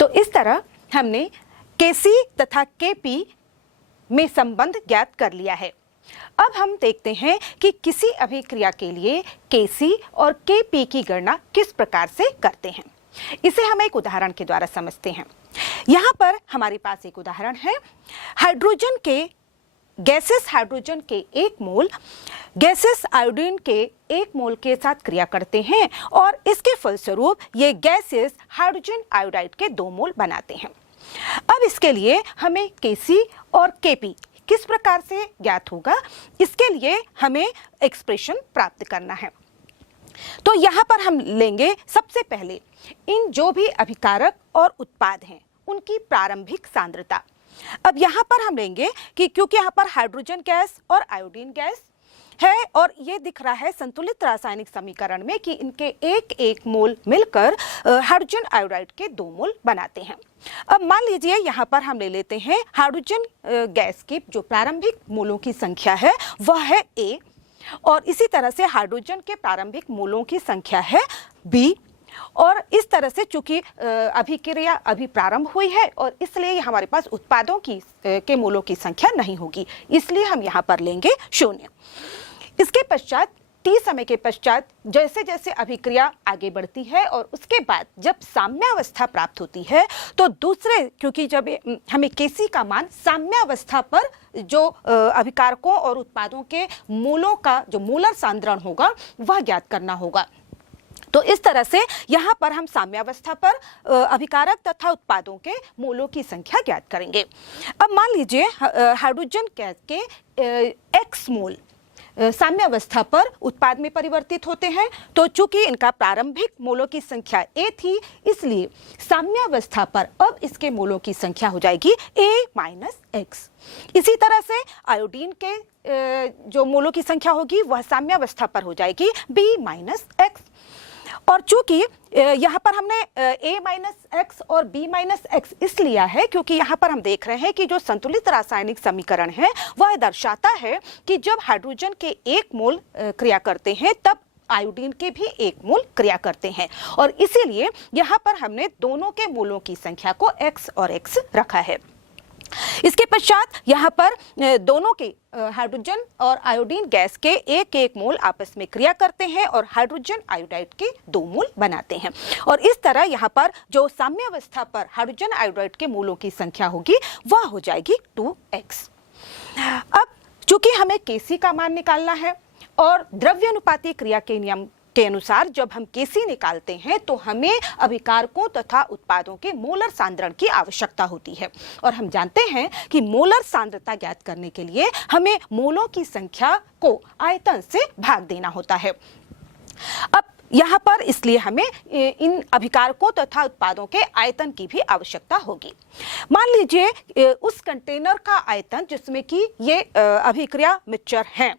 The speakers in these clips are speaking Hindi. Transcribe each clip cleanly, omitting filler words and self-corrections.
तो इस तरह हमने Kc तथा Kp में संबंध ज्ञात कर लिया है। अब हम देखते हैं कि किसी अभिक्रिया के लिए Kc और Kp की गणना किस प्रकार से करते हैं। इसे हम एक उदाहरण के द्वारा समझते हैं। यहाँ पर हमारे पास एक उदाहरण है। गैसेस हाइड्रोजन के 1 मोल गैसेस आयोडीन के 1 मोल के साथ क्रिया करते हैं और इसके फलस्वरूप ये गैसेस हाइड्रोजन आयोडाइड के 2 मोल बनाते हैं। अब इसके लिए हमें Kc और Kp किस प्रकार से ज्ञात होगा, इसके लिए हमें एक्सप्रेशन प्राप्त करना है। तो यहाँ पर हम लेंगे सबसे पहले इन जो भी अभिकारक और उत्पाद हैं उनकी प्रारंभिक सांद्रता। अब यहाँ पर हम लेंगे कि क्योंकि यहाँ पर हाइड्रोजन गैस और आयोडीन गैस है और ये दिख रहा है संतुलित रासायनिक समीकरण में कि इनके 1-1 मोल मिलकर हाइड्रोजन आयोडाइड के 2 मोल बनाते हैं। अब मान लीजिए यहाँ पर हम ले लेते हैं हाइड्रोजन गैस की जो प्रारंभिक मोलों की संख्या है वह है A और इसी तरह से हाइड्रोजन के प्रारंभिक मोलों की संख्या है B और इस तरह से चूंकि अभिक्रिया अभी प्रारंभ हुई है और इसलिए हमारे पास उत्पादों की के मोलों की संख्या नहीं होगी, इसलिए हम यहाँ पर लेंगे 0। इसके पश्चात T समय के पश्चात जैसे जैसे अभिक्रिया आगे बढ़ती है और उसके बाद जब साम्यावस्था प्राप्त होती है तो दूसरे, क्योंकि जब हमें Kc का मान साम्यावस्था पर जो अभिकारकों और उत्पादों के मोलों का जो मोलर सांद्रण होगा वह ज्ञात करना होगा। तो इस तरह से यहाँ पर हम साम्यावस्था पर अभिकारक तथा उत्पादों के मोलों की संख्या ज्ञात करेंगे। अब मान लीजिए हाइड्रोजन गैस के X मोल साम्यावस्था पर उत्पाद में परिवर्तित होते हैं, तो चूंकि इनका प्रारंभिक मोलों की संख्या A थी इसलिए साम्यावस्था पर अब इसके मोलों की संख्या हो जाएगी A-X। इसी तरह से आयोडीन के जो मोलों की संख्या होगी वह साम्यावस्था पर हो जाएगी B-X। और चूंकि यहाँ पर हमने A-X और B-X इस लिया है क्योंकि यहाँ पर हम देख रहे हैं कि जो संतुलित रासायनिक समीकरण है वह दर्शाता है कि जब हाइड्रोजन के 1 मोल क्रिया करते हैं तब आयोडीन के भी 1 मोल क्रिया करते हैं और इसीलिए यहाँ पर हमने दोनों के मोलों की संख्या को X और X रखा है। इसके पश्चात यहाँ पर दोनों के हाइड्रोजन और आयोडीन गैस के 1-1 मोल आपस में क्रिया करते हैं और हाइड्रोजन आयोडाइड के 2 मोल बनाते हैं और इस तरह यहाँ पर जो साम्यावस्था पर हाइड्रोजन आयोडाइड के मोलों की संख्या होगी वह हो जाएगी 2x। अब चूंकि हमें Kc का मान निकालना है और द्रव्यानुपाती क्रिया के नियम के अनुसार जब हम Kc निकालते हैं तो हमें अभिकारकों तथा उत्पादों के मोलर सांद्रण की आवश्यकता होती है और हम जानते हैं कि मोलर सांद्रता ज्ञात करने के लिए हमें मोलों की संख्या को आयतन से भाग देना होता है। अब यहाँ पर इसलिए हमें इन अभिकारकों तथा उत्पादों के आयतन की भी आवश्यकता होगी। मान लीजिए उस कंटेनर का आयतन जिसमें कि ये अभिक्रिया मिक्सचर हैं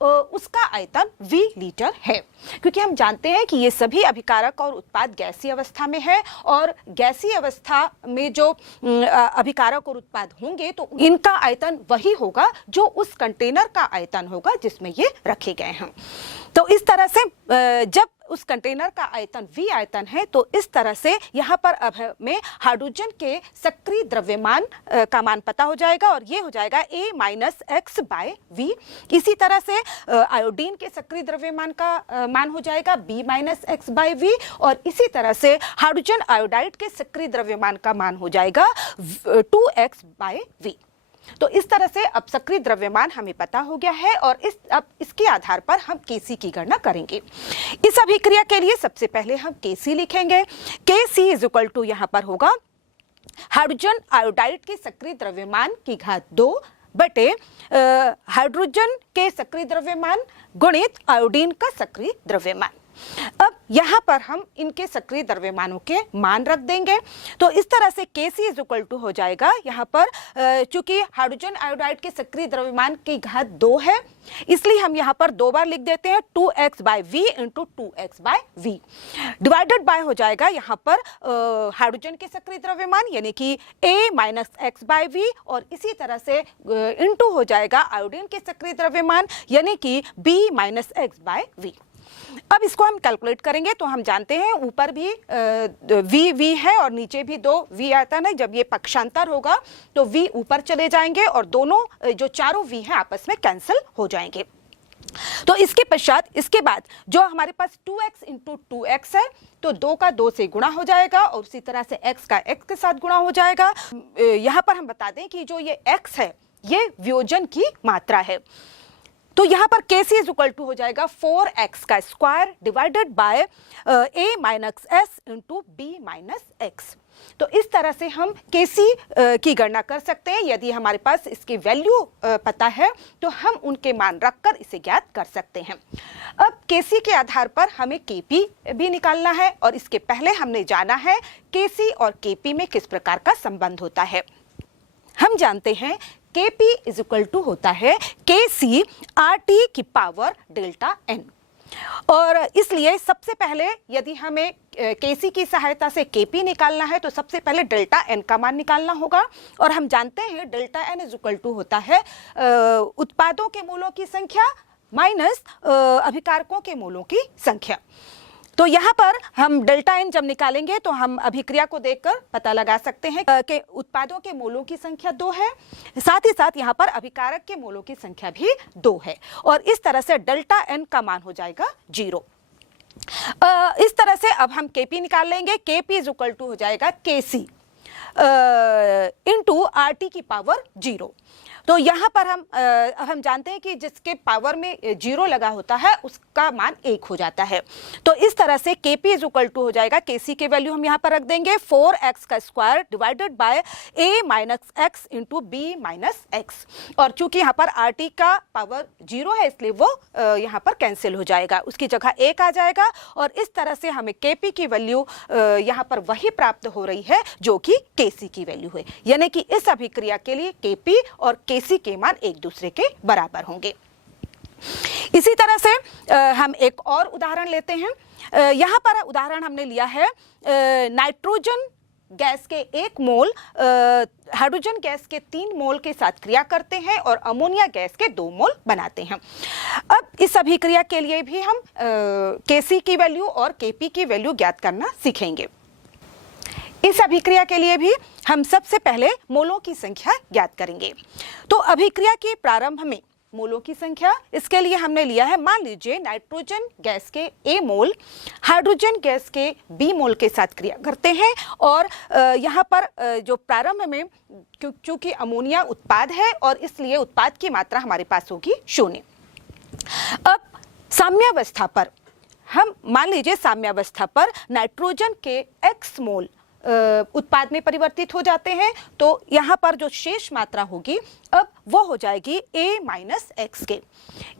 उसका आयतन V लीटर है, क्योंकि हम जानते हैं कि ये सभी अभिकारक और उत्पाद गैसीय अवस्था में है और गैसीय अवस्था में जो अभिकारक और उत्पाद होंगे तो इनका आयतन वही होगा जो उस कंटेनर का आयतन होगा जिसमें ये रखे गए हैं। तो इस तरह से जब उस कंटेनर का आयतन V आयतन है तो इस तरह से यहाँ पर अब हमें हाइड्रोजन के सक्रिय द्रव्यमान का मान पता हो जाएगा और ये हो जाएगा A-X/V। इसी तरह से आयोडीन के सक्रिय द्रव्यमान का मान हो जाएगा B-X/V और इसी तरह से हाइड्रोजन आयोडाइड के सक्रिय द्रव्यमान का मान हो जाएगा 2x/V। तो इस तरह से अब सक्रिय द्रव्यमान हमें पता हो गया है और अब इसके आधार पर हम Kc की गणना करेंगे। इस अभिक्रिया के लिए सबसे पहले हम Kc लिखेंगे। Kc इज इक्वल टू यहाँ पर होगा हाइड्रोजन आयोडाइड के सक्रिय द्रव्यमान की घात 2 बटे हाइड्रोजन के सक्रिय द्रव्यमान गुणित आयोडीन का सक्रिय द्रव्यमान। अब यहाँ पर हम इनके सक्रिय द्रव्यमानों के मान रख देंगे। तो इस तरह से Kc इज इक्वल टू हो जाएगा यहाँ पर चूंकि हाइड्रोजन आयोडाइड के सक्रिय द्रव्यमान की घात 2 है इसलिए हम यहाँ पर 2 बार लिख देते हैं 2x/V into 2x/V divided by हो जाएगा यहाँ पर हाइड्रोजन के सक्रिय द्रव्यमान यानी कि A-X/V और इसी तरह से इंटू हो जाएगा आयोडीन के सक्रिय द्रव्यमान यानी कि B-X/V। अब इसको हम कैलकुलेट करेंगे तो हम जानते हैं ऊपर भी v है और नीचे भी 2 v आता है ना। जब ये पक्षांतर होगा तो v ऊपर चले जाएंगे और दोनों जो चारों v हैं आपस में कैंसिल हो जाएंगे। तो इसके पश्चात इसके बाद जो हमारे पास 2x इंटू 2x है तो 2 का 2 से गुणा हो जाएगा और उसी तरह से x का x के साथ गुणा हो जाएगा। यहाँ पर हम बता दें कि जो ये x है ये वियोजन की मात्रा है। तो यहाँ पर kc इज इक्वल टू हो जाएगा 4x का square divided by a minus s into b minus x। तो इस तरह से हम kc की गणना कर सकते हैं। यदि हमारे पास इसकी वैल्यू पता है तो हम उनके मान रखकर इसे ज्ञात कर सकते हैं। अब kc के आधार पर हमें kp भी निकालना है और इसके पहले हमने जाना है kc और kp में किस प्रकार का संबंध होता है। हम जानते हैं kp इज इक्वल टू होता है kc RT की पावर डेल्टा n। और इसलिए सबसे पहले यदि हमें kc की सहायता से kp निकालना है तो सबसे पहले डेल्टा n का मान निकालना होगा। और हम जानते हैं delta n is equal to होता है उत्पादों के मोलों की संख्या माइनस अभिकारकों के मोलों की संख्या। तो यहाँ पर हम डेल्टा n जब निकालेंगे तो हम अभिक्रिया को देखकर पता लगा सकते हैं कि उत्पादों के मोलों की संख्या 2 है, साथ ही साथ यहाँ पर अभिकारक के मोलों की संख्या भी 2 है और इस तरह से डेल्टा n का मान हो जाएगा 0। इस तरह से अब हम kp निकाल लेंगे। kp इज इक्वल टू हो जाएगा kc इंटू RT की पावर 0। तो यहाँ पर हम जानते हैं कि जिसके पावर में 0 लगा होता है उसका मान 1 हो जाता है। तो इस तरह से kp इज इक्वल टू हो जाएगा kc के वैल्यू हम यहाँ पर रख देंगे 4x का square divided by a minus x into b minus x। और चूंकि यहाँ पर RT का पावर 0 है इसलिए वो यहाँ पर कैंसिल हो जाएगा, उसकी जगह 1 आ जाएगा और इस तरह से हमें kp की वैल्यू यहाँ पर वही प्राप्त हो रही है जो कि kc की वैल्यू है। यानी कि इस अभिक्रिया के लिए kp और kc के मान एक दूसरे के बराबर होंगे। इसी तरह से हम एक और उदाहरण लेते हैं। यहाँ पर उदाहरण हमने लिया है नाइट्रोजन गैस के 1 मोल हाइड्रोजन गैस के 3 मोल के साथ क्रिया करते हैं और अमोनिया गैस के 2 मोल बनाते हैं। अब इस अभिक्रिया के लिए भी हम kc की वैल्यू और kp की वैल्यू ज्ञात करना सीखेंगे। इस अभिक्रिया के लिए भी हम सबसे पहले मोलों की संख्या ज्ञात करेंगे। तो अभिक्रिया के प्रारंभ में मोलों की संख्या, इसके लिए हमने लिया है, मान लीजिए नाइट्रोजन गैस के a मोल हाइड्रोजन गैस के b मोल के साथ क्रिया करते हैं और यहाँ पर जो प्रारंभ में चूंकि अमोनिया उत्पाद है और इसलिए उत्पाद की मात्रा हमारे पास होगी 0। अब साम्यावस्था पर हम मान लीजिए साम्यावस्था पर नाइट्रोजन के x मोल उत्पाद में परिवर्तित हो जाते हैं तो यहाँ पर जो शेष मात्रा होगी अब वो हो जाएगी a माइनस x के।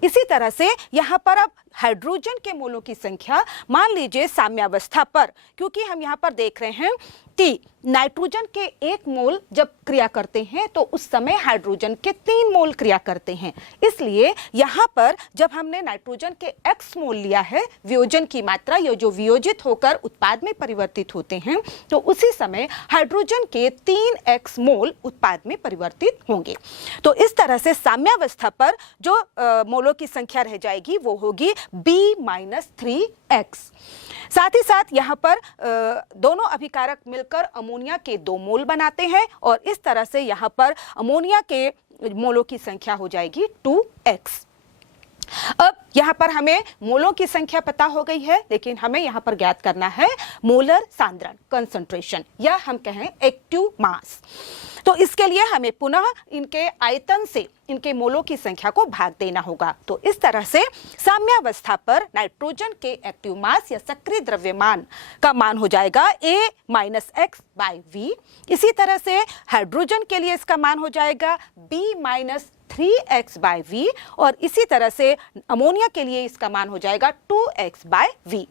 इसी तरह से यहाँ पर अब हाइड्रोजन के मोलों की संख्या मान लीजिए साम्यावस्था पर, क्योंकि हम यहाँ पर देख रहे हैं कि नाइट्रोजन के 1 मोल जब क्रिया करते हैं तो उस समय हाइड्रोजन के 3 मोल क्रिया करते हैं, इसलिए यहाँ पर जब हमने नाइट्रोजन के x मोल लिया है वियोजन की मात्रा, ये जो वियोजित होकर उत्पाद में परिवर्तित होते हैं, तो उसी समय हाइड्रोजन के 3x मोल उत्पाद में परिवर्तित होंगे। तो इस तरह से साम्यावस्था पर जो मोलों की संख्या रह जाएगी वो होगी b माइनस 3x। साथ ही साथ यहाँ पर दोनों अभिकारक मिलकर अमोनिया के 2 मोल बनाते हैं और इस तरह से यहाँ पर अमोनिया के मोलों की संख्या हो जाएगी 2x। अब यहाँ पर हमें मोलों की संख्या पता हो गई है, लेकिन हमें यहाँ पर ज्ञात करना है मोलर सांद्रण कंसंट्रेशन या हम कहें एक्टिव मास। तो इसके लिए हमें पुनः इनके आयतन से इनके मोलों की संख्या को भाग देना होगा। तो इस तरह से साम्यावस्था पर नाइट्रोजन के एक्टिव मास या सक्रिय द्रव्यमान का मान हो जाएगा a minus x by v। इसी तरह से हाइड्रोजन के लिए इसका मान हो जाएगा b minus 3x by v और इसी तरह से अमोनिया के लिए इसका मान हो जाएगा 2x बाई v।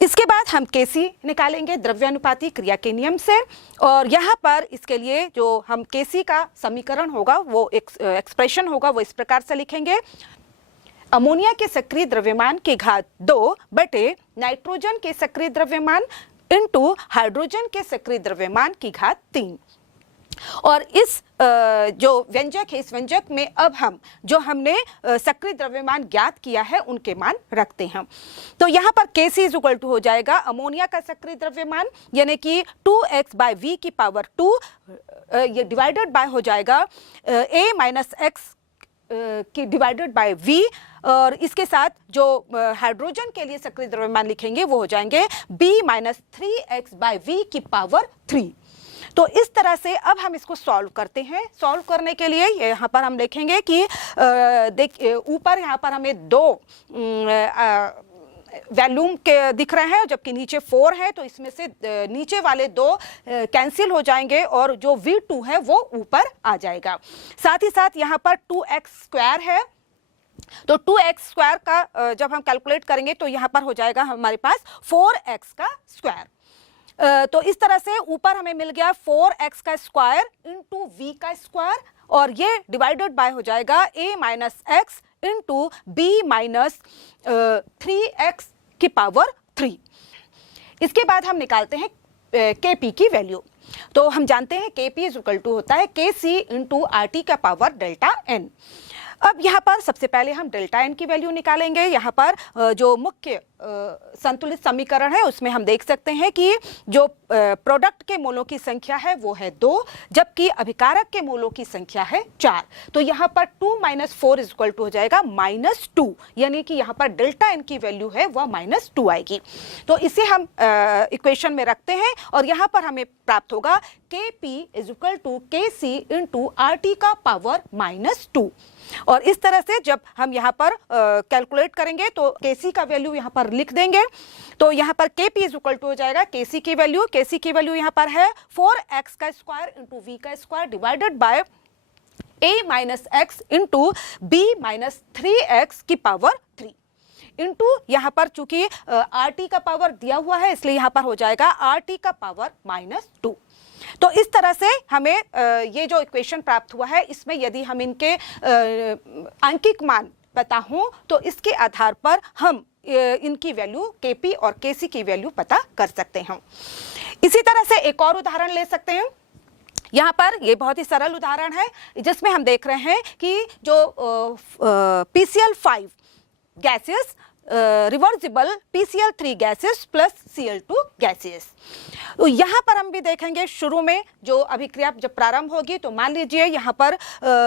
इसके बाद हम kc निकालेंगे द्रव्यानुपाती क्रिया के नियम से और यहाँ पर इसके लिए जो हम kc का समीकरण होगा वो एक्सप्रेशन होगा वो इस प्रकार से लिखेंगे, अमोनिया के सक्रिय द्रव्यमान की घात 2 बटे नाइट्रोजन के सक्रिय द्रव्यमान इंटू हाइड्रोजन के सक्रिय द्रव्यमान की घात 3। और इस जो व्यंजक है, इस व्यंजक में अब हम जो हमने सक्रिय द्रव्यमान ज्ञात किया है उनके मान रखते हैं। तो यहाँ पर Kc इज इक्वल टू हो जाएगा अमोनिया का सक्रिय द्रव्यमान यानी कि 2x/v की पावर 2 ये डिवाइडेड बाय हो जाएगा a माइनस एक्स की डिवाइडेड बाय v, और इसके साथ जो हाइड्रोजन के लिए सक्रिय द्रव्यमान लिखेंगे वो हो जाएंगे b माइनस 3x/v की पावर 3। तो इस तरह से अब हम इसको सॉल्व करते हैं। सॉल्व करने के लिए यहाँ पर हम देखेंगे कि ऊपर यहाँ पर हमें दो वैल्यूम के दिख रहे हैं जबकि नीचे 4 है, तो इसमें से नीचे वाले दो कैंसिल हो जाएंगे और जो V2 है वो ऊपर आ जाएगा। साथ ही साथ यहाँ पर 2x² है, तो 2x² का जब हम कैलकुलेट करेंगे तो यहाँ पर हो जाएगा हमारे पास 4x का स्क्वायर। तो इस तरह से ऊपर हमें मिल गया 4x का स्क्वायर इंटू v का स्क्वायर, और ये डिवाइडेड बाय हो जाएगा a minus X into b minus 3x की पावर 3। इसके बाद हम निकालते हैं Kp की वैल्यू। तो हम जानते हैं Kp इज इक्वल टू होता है Kc इंटू RT का पावर डेल्टा n। अब यहाँ पर सबसे पहले हम डेल्टा n की वैल्यू निकालेंगे। यहाँ पर जो मुख्य संतुलित समीकरण है उसमें हम देख सकते हैं कि जो प्रोडक्ट के मोलों की संख्या है वो है 2, जबकि अभिकारक के मोलों की संख्या है 4। तो यहाँ पर 2 माइनस 4 इज इक्वल टू हो जाएगा -2, यानी कि यहाँ पर डेल्टा n की वैल्यू है वह -2 आएगी। तो इसे हम इक्वेशन में रखते हैं और यहाँ पर हमें प्राप्त होगा Kp is equal to Kc into RT का पावर -2। और इस तरह से जब हम यहाँ पर कैलकुलेट करेंगे तो Kc का वैल्यू यहाँ पर लिख देंगे। तो यहाँ पर Kp इज इक्वल टू हो जाएगा Kc की वैल्यू यहाँ पर है 4x का स्क्वायर इंटू v का square divided by a minus X into b minus 3x की पावर 3 इंटू यहाँ पर चूंकि RT का पावर दिया हुआ है इसलिए यहाँ पर हो जाएगा RT का पावर -2। तो इस तरह से हमें ये जो इक्वेशन प्राप्त हुआ है इसमें यदि हम इनके आंकिक मान पता हो तो इसके आधार पर हम इनकी वैल्यू Kp और Kc की वैल्यू पता कर सकते हैं। इसी तरह से एक और उदाहरण ले सकते हैं। यहाँ पर ये बहुत ही सरल उदाहरण है जिसमें हम देख रहे हैं कि जो PCl5 gases reversible PCl3 gases plus Cl2 gases. तो यहाँ पर हम भी देखेंगे शुरू में जो अभिक्रिया जब प्रारंभ होगी तो मान लीजिए यहाँ पर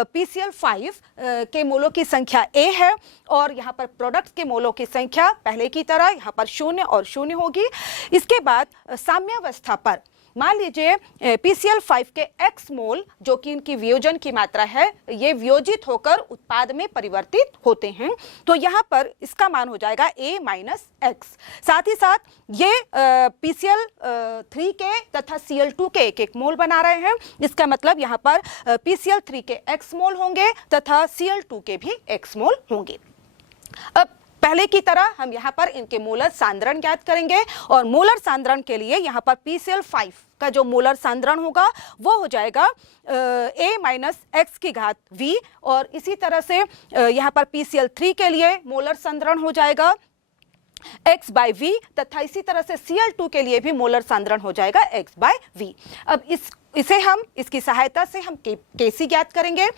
PCl5 के मोलों की संख्या A है और यहाँ पर प्रोडक्ट्स के मोलों की संख्या पहले की तरह यहाँ पर 0 और 0 होगी। इसके बाद साम्यावस्था पर मान लीजिए PCl5 के x मोल जो कि इनकी वियोजन की मात्रा है ये वियोजित होकर उत्पाद में परिवर्तित होते हैं, तो यहाँ पर इसका मान हो जाएगा a माइनस एक्स। साथ ही साथ ये PCl3 के तथा Cl2 के एक मोल बना रहे हैं। इसका मतलब यहाँ पर PCl3 के x मोल होंगे तथा Cl2 के भी x मोल होंगे। अब पहले की तरह हम यहाँ पर इनके मोलर सांद्रण ज्ञात करेंगे और मोलर सांद्रण के लिए यहाँ पर PCl5 का जो मोलर सांद्रण होगा वो हो जाएगा a माइनस एक्स की घात v, और इसी तरह से यहाँ पर PCl3 के लिए मोलर सांद्रण हो जाएगा x बाई v, तथा इसी तरह से Cl2 के लिए भी मोलर सांद्रण हो जाएगा x बाई v। अब इसे हम इसकी सहायता से हम Kc ज्ञात करेंगे।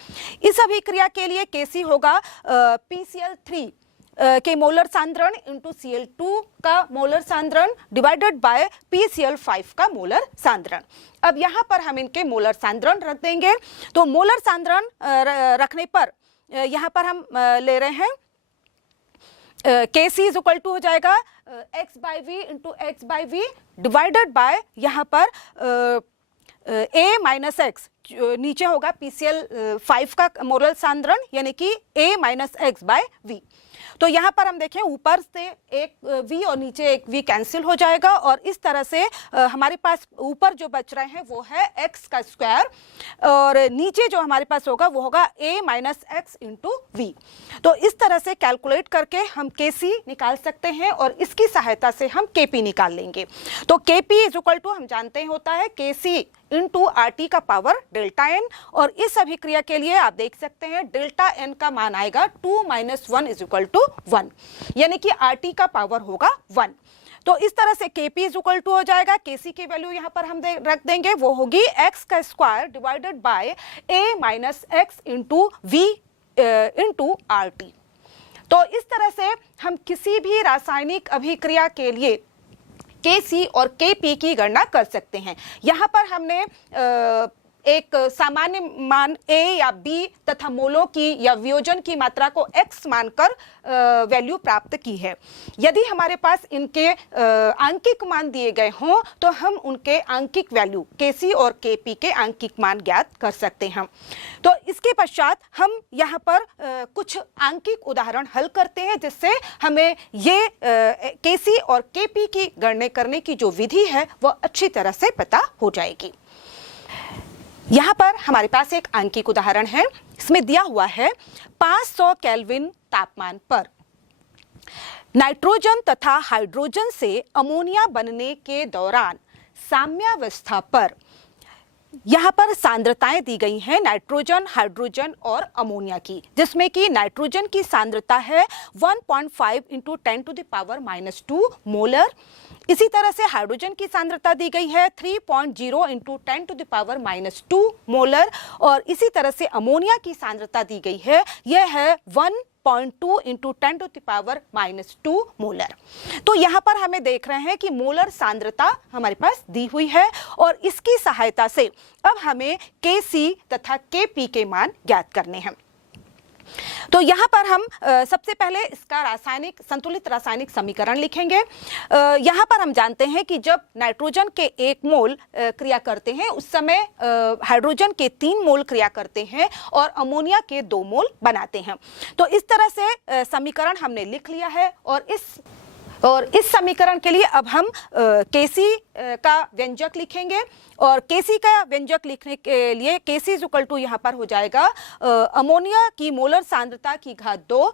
इस अभिक्रिया के लिए Kc होगा PCl3 के मोलर सांद्रण इंटू Cl2 का मोलर सांद्रण डिवाइडेड बाय PCl5 का मोलर सांद्रण। अब यहाँ पर हम इनके मोलर सांद्रण रख देंगे। तो मोलर सांद्रण रखने पर यहाँ पर हम ले रहे हैं Kc इज इक्वल टू हो जाएगा x by v into X by V divided by यहाँ पर a माइनस एक्स, नीचे होगा PCl5 का मोलर सांद्रण यानी कि a minus X by V. तो यहाँ पर हम देखें ऊपर से एक v और नीचे एक v कैंसिल हो जाएगा और इस तरह से हमारे पास ऊपर जो बच रहे हैं वो है x का स्क्वायर और नीचे जो हमारे पास होगा वो होगा a minus X into V. तो इस तरह से कैलकुलेट करके हम Kc निकाल सकते हैं और इसकी सहायता से हम Kp निकाल लेंगे। तो Kp इज इक्वल टू हम जानते हैं होता है Kc इंटू RT का पावर डेल्टा n, और इस अभिक्रिया के लिए आप देख सकते हैं डेल्टा n का मान आएगा 2 माइनस 1 इज इक्वल टू 1, यानी कि RT का पावर होगा 1। तो इस तरह से Kp इज इक्वल टू हो जाएगा, Kc की वैल्यू यहाँ पर हम रख देंगे, वो होगी x का square divided by a minus X into V into R T. तो इस तरह से हम किसी भी रासायनिक अभिक्रिया के लिए Kc और Kp की गणना कर सकते हैं। यहाँ पर हमने एक सामान्य मान A या B तथा मोलों की या वियोजन की मात्रा को x मानकर वैल्यू प्राप्त की है। यदि हमारे पास इनके आंकिक मान दिए गए हों तो हम उनके आंकिक वैल्यू Kc और Kp के आंकिक मान ज्ञात कर सकते हैं। तो इसके पश्चात हम यहाँ पर कुछ आंकिक उदाहरण हल करते हैं, जिससे हमें ये Kc और Kp की गणना करने की जो विधि है वो अच्छी तरह से पता हो जाएगी। यहाँ पर हमारे पास एक आंकिक उदाहरण है। इसमें दिया हुआ है 500 केल्विन तापमान पर नाइट्रोजन तथा हाइड्रोजन से अमोनिया बनने के दौरान साम्यावस्था पर यहाँ पर सांद्रताएं दी गई हैं नाइट्रोजन, हाइड्रोजन और अमोनिया की, जिसमें कि नाइट्रोजन की सांद्रता है 1.5 into 10 to the power -2 molar. इसी तरह से हाइड्रोजन की सांद्रता दी गई है 3.0 into 10 to the power -2 molar, और इसी तरह से अमोनिया की सांद्रता दी गई है, यह है 1.2 into 10 to the power -2 molar. तो यहाँ पर हमें देख रहे हैं कि मोलर सांद्रता हमारे पास दी हुई है, और इसकी सहायता से अब हमें Kc तथा Kp के मान ज्ञात करने हैं। तो यहाँ पर हम सबसे पहले इसका संतुलित रासायनिक समीकरण लिखेंगे। यहाँ पर हम जानते हैं कि जब नाइट्रोजन के 1 मोल क्रिया करते हैं उस समय हाइड्रोजन के 3 मोल क्रिया करते हैं और अमोनिया के 2 मोल बनाते हैं। तो इस तरह से समीकरण हमने लिख लिया है, और इस समीकरण के लिए अब हम Kc का व्यंजक लिखेंगे, और Kc का व्यंजक लिखने के लिए Kc इज इक्वल टू यहाँ पर हो जाएगा अमोनिया की मोलर सांद्रता की घात 2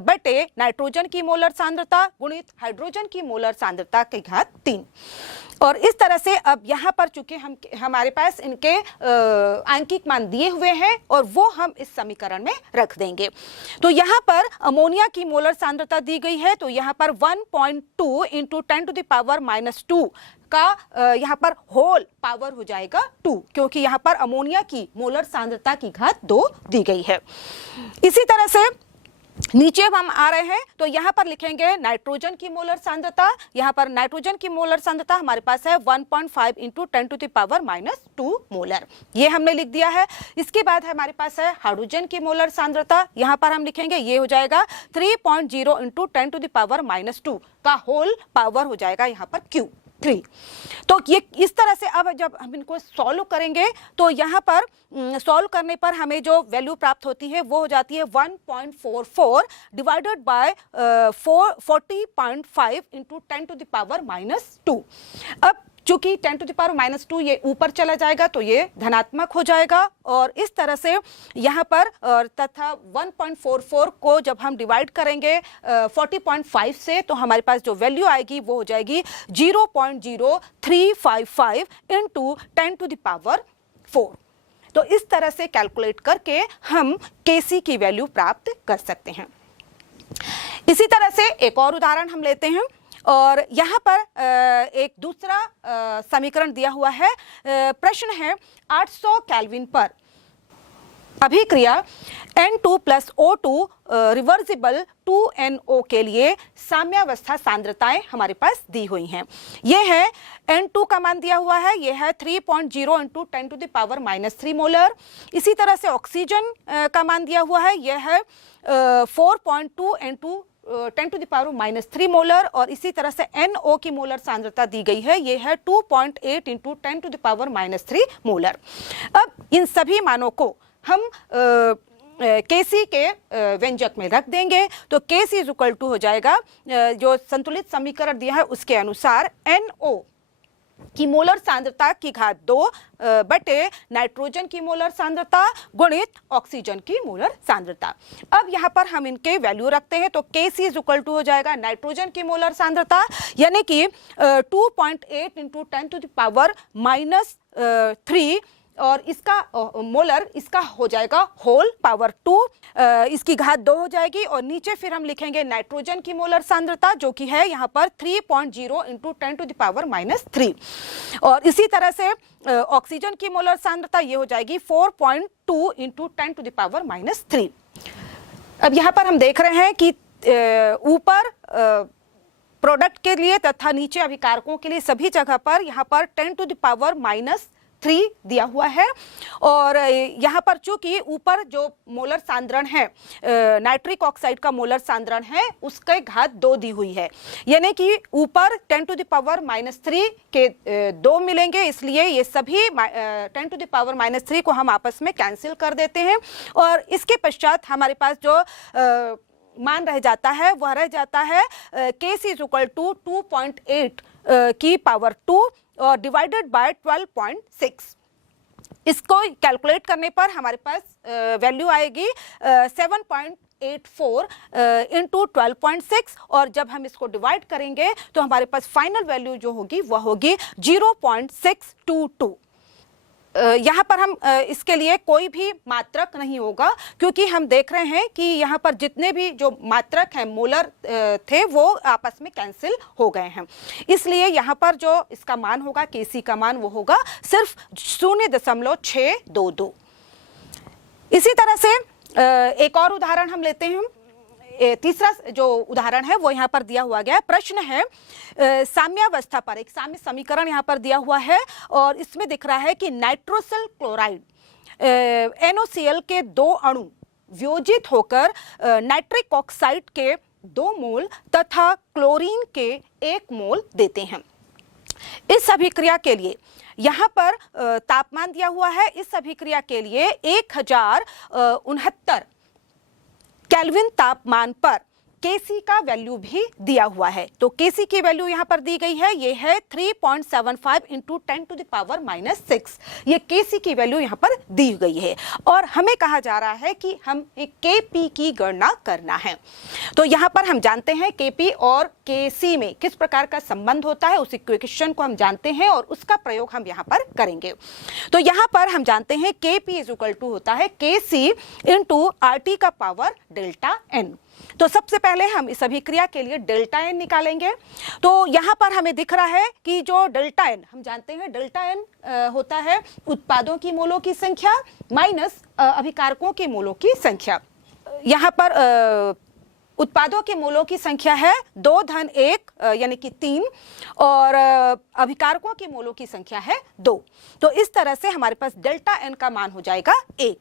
बटे नाइट्रोजन की मोलर सांद्रता गुणित हाइड्रोजन की मोलर सांद्रता की घात 3। और इस तरह से अब यहाँ पर चूंकि हमारे पास इनके आंकिक मान दिए हुए हैं और वो हम इस समीकरण में रख देंगे। तो यहाँ पर अमोनिया की मोलर सांद्रता दी गई है, तो यहाँ पर 1.2 इंटू 10 टू द पावर -2 का यहाँ पर होल पावर हो जाएगा 2, क्योंकि यहाँ पर अमोनिया की मोलर सांद्रता की घात 2 दी गई है। इसी तरह से नीचे हम आ रहे हैं, तो यहाँ पर लिखेंगे नाइट्रोजन की मोलर सांद्रता। यहाँ पर नाइट्रोजन की मोलर सांद्रता हमारे पास है 1.5 into 10 to the power -2 molar, ये हमने लिख दिया है। इसके बाद हमारे पास है हाइड्रोजन की मोलर सांद्रता, यहाँ पर हम लिखेंगे ये हो जाएगा 3.0 इंटू 10 टू द पावर -2 का होल पावर हो जाएगा यहाँ पर Q3। तो ये इस तरह से अब जब हम इनको सॉल्व करेंगे तो यहाँ पर सॉल्व करने पर हमें जो वैल्यू प्राप्त होती है वो हो जाती है 1.44 divided by 40.5 into 10 to the power -2। अब चूंकि 10 टू द पावर -2 ये ऊपर चला जाएगा तो ये धनात्मक हो जाएगा, और इस तरह से यहाँ पर तथा 1.44 को जब हम डिवाइड करेंगे 40.5 से तो हमारे पास जो वैल्यू आएगी वो हो जाएगी 0.0355 इंटू 10 टू द पावर 4। तो इस तरह से कैलकुलेट करके हम Kc की वैल्यू प्राप्त कर सकते हैं। इसी तरह से एक और उदाहरण हम लेते हैं, और यहाँ पर एक दूसरा समीकरण दिया हुआ है। प्रश्न है 800 केल्विन पर अभिक्रिया N2 plus O2 reversible 2NO के लिए साम्यावस्था सांद्रताएं हमारे पास दी हुई हैं। ये है N2 का मान दिया हुआ है, ये है 3.0 into 10 to the power -3 molar. इसी तरह से ऑक्सीजन का मान दिया हुआ है, यह है 4.2 into 10 to the power -3 molar, और इसी तरह से NO की मोलर सांद्रता दी गई है, ये है 2.8 into 10 to the power -3 molar. अब इन सभी मानों को हम Kc के व्यंजक में रख देंगे, तो Kc इज इक्वल टू हो जाएगा जो संतुलित समीकरण दिया है उसके अनुसार NO की मोलर सांद्रता की घात 2 बटे नाइट्रोजन की मोलर सांद्रता गुणित ऑक्सीजन की मोलर सांद्रता। अब यहाँ पर हम इनके वैल्यू रखते हैं, तो Kc इज इक्वल टू हो जाएगा नाइट्रोजन की मोलर सांद्रता यानी कि 2.8 इंटू 10 टू द पावर -3 और इसका मोलर इसका हो जाएगा होल पावर 2, इसकी घात 2 हो जाएगी। और नीचे फिर हम लिखेंगे नाइट्रोजन की मोलर सांद्रता जो कि है यहाँ पर 3.0 इंटू 10⁻³ और इसी तरह से ऑक्सीजन की मोलर सांद्रता ये हो जाएगी 4.2 इंटू 10⁻³ अब यहाँ पर हम देख रहे हैं कि ऊपर प्रोडक्ट के लिए तथा नीचे अभिकारकों के लिए सभी जगह पर यहाँ पर 10⁻³ दिया हुआ है। और यहाँ पर चूंकि ऊपर जो मोलर सांद्रण है नाइट्रिक ऑक्साइड का मोलर सांद्रण है उसके घात 2 दी हुई है, यानी कि ऊपर 10⁻³ के 2 मिलेंगे, इसलिए ये सभी 10⁻³ को हम आपस में कैंसिल कर देते हैं। और इसके पश्चात हमारे पास जो मान रह जाता है वह रह जाता है Kc = 2.8 की पावर 2 और डिवाइडेड बाय 12.6। इसको कैलकुलेट करने पर हमारे पास वैल्यू आएगी 7.84 इंटू 12.6 और जब हम इसको डिवाइड करेंगे तो हमारे पास फाइनल वैल्यू जो होगी वह होगी 0.622। यहाँ पर हम इसके लिए कोई भी मात्रक नहीं होगा क्योंकि हम देख रहे हैं कि यहाँ पर जितने भी जो मात्रक हैं मोलर थे वो आपस में कैंसिल हो गए हैं, इसलिए यहाँ पर जो इसका मान होगा Kc का मान वो होगा सिर्फ 0.622। इसी तरह से एक और उदाहरण हम लेते हैं। तीसरा जो उदाहरण है वो यहाँ पर दिया हुआ गया है। प्रश्न है साम्यावस्था पर एक साम्य समीकरण यहाँ पर दिया हुआ है और इसमें दिख रहा है कि नाइट्रोसिल क्लोराइड NaCl के 2 अणु वियोजित होकर नाइट्रिक ऑक्साइड के 2 मोल तथा क्लोरीन के 1 मोल देते हैं। इस अभिक्रिया के लिए यहाँ पर तापमान दिया हुआ है। इस अभिक्रिया के लिए 1069 केल्विन तापमान पर Kc का वैल्यू भी दिया हुआ है। तो Kc की वैल्यू यहाँ पर दी गई है, ये है 3.75 इंटू 10⁻⁻6। ये Kc की वैल्यू यहाँ पर दी गई है और हमें कहा जा रहा है कि हम Kp की गणना करना है। तो यहाँ पर हम जानते हैं Kp और Kc में किस प्रकार का संबंध होता है, उस इक्वेशन को हम जानते हैं और उसका प्रयोग हम यहाँ पर करेंगे। तो यहाँ पर हम जानते हैं Kp = होता है Kc इंटू RT का पावर ΔN। तो सबसे पहले हम इस अभिक्रिया के लिए ΔN निकालेंगे। तो यहाँ पर हमें दिख रहा है कि जो ΔN हम जानते हैं ΔN होता है उत्पादों की मोलों की संख्या माइनस अभिकारकों के मोलों की संख्या। यहाँ पर उत्पादों के मोलों की संख्या है 2-1 यानी कि 3 और अभिकारकों के मोलों की संख्या है 2। तो इस तरह से हमारे पास ΔN का मान हो जाएगा 1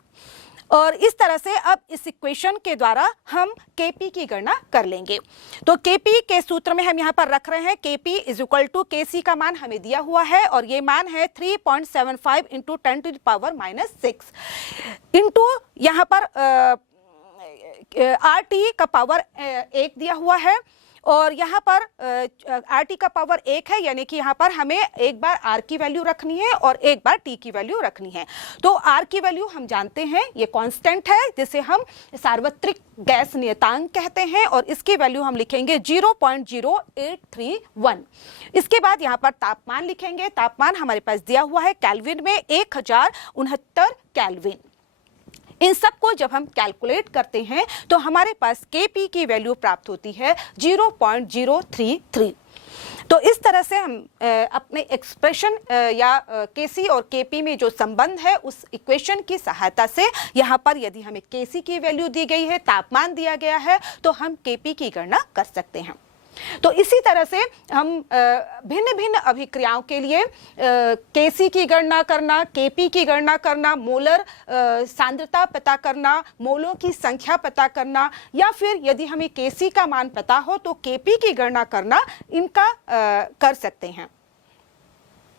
और इस तरह से अब इस इक्वेशन के द्वारा हम Kp की गणना कर लेंगे। तो Kp के सूत्र में हम यहाँ पर रख रहे हैं Kp = Kc का मान हमें दिया हुआ है और ये मान है 3.75 इंटू 10⁻⁶ इंटू यहाँ पर RT का पावर 1 दिया हुआ है और यहाँ पर RT का पावर 1 है, यानी कि यहाँ पर हमें एक बार R की वैल्यू रखनी है और एक बार T की वैल्यू रखनी है। तो R की वैल्यू हम जानते हैं ये कांस्टेंट है जिसे हम सार्वत्रिक गैस नियतांक कहते हैं और इसकी वैल्यू हम लिखेंगे 0.0831। इसके बाद यहाँ पर तापमान लिखेंगे। तापमान हमारे पास दिया हुआ है केल्विन में 1069 केल्विन। इन सब को जब हम कैलकुलेट करते हैं तो हमारे पास Kp की वैल्यू प्राप्त होती है 0.033। तो इस तरह से हम अपने एक्सप्रेशन या Kc और Kp में जो संबंध है उस इक्वेशन की सहायता से यहाँ पर यदि हमें Kc की वैल्यू दी गई है, तापमान दिया गया है, तो हम Kp की गणना कर सकते हैं। तो इसी तरह से हम भिन्न भिन्न अभिक्रियाओं के लिए Kc की गणना करना, Kp की गणना करना, मोलर सांद्रता पता करना, मोलों की संख्या पता करना या फिर यदि हमें Kc का मान पता हो तो Kp की गणना करना, इनका कर सकते हैं।